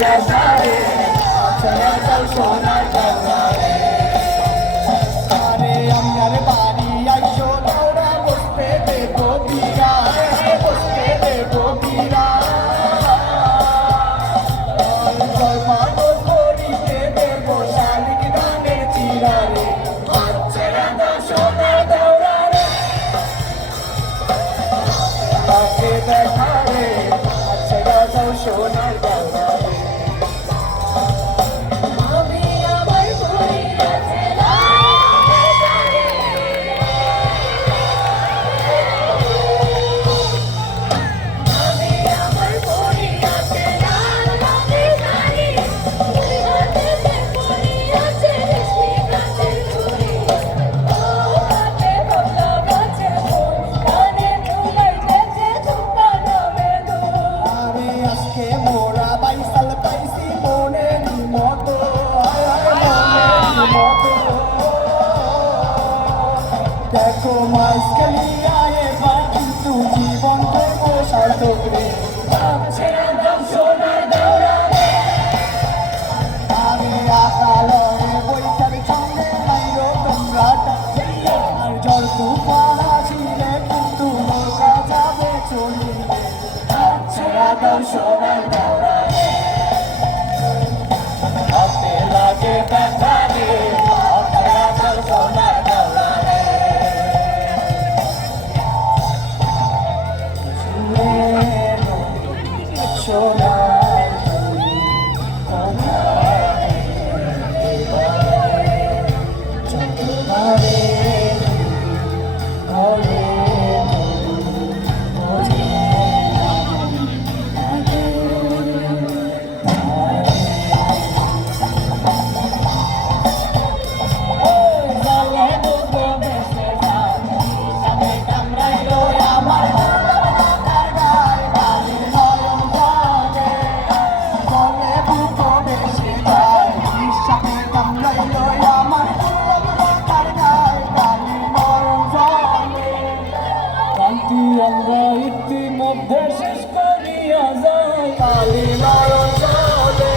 ব্যথারে ছেড়ে দাও সোনার বাংলারে আরে আমার বাড়ি আইসো তোরা বসতে দেবো বিরা বসতে দেবো বিরা জয়মানো করিতে দেবো শালিক ধানের চিরারে ছেড়ে দাও সোনার দৌড়ারে তাকে দেখারে ছেড়ে দাও সোনার দৌড়ারে দেখো মাইসকালিয়া এবার কিন্তু জীবন করবো সার্থক রে ছেড়ে দাও সোনার দৌড়ারে আমি আকালরে বইটার সঙ্গে নাইরো তোমরা আর জল তুফান আসিলে কিন্তু নৌকা যাবে চলিবে ছেড়ে দাও সোনার দৌড়ারে হাতে লাগে ব্যথা রে ছেড়ে দাও সোনার দৌড়ারে সোনার চন্দ্রমারে ঘরে আমরা ইতিমধ্যে শেষ করিয়া যাই কালী নয়ন চলে।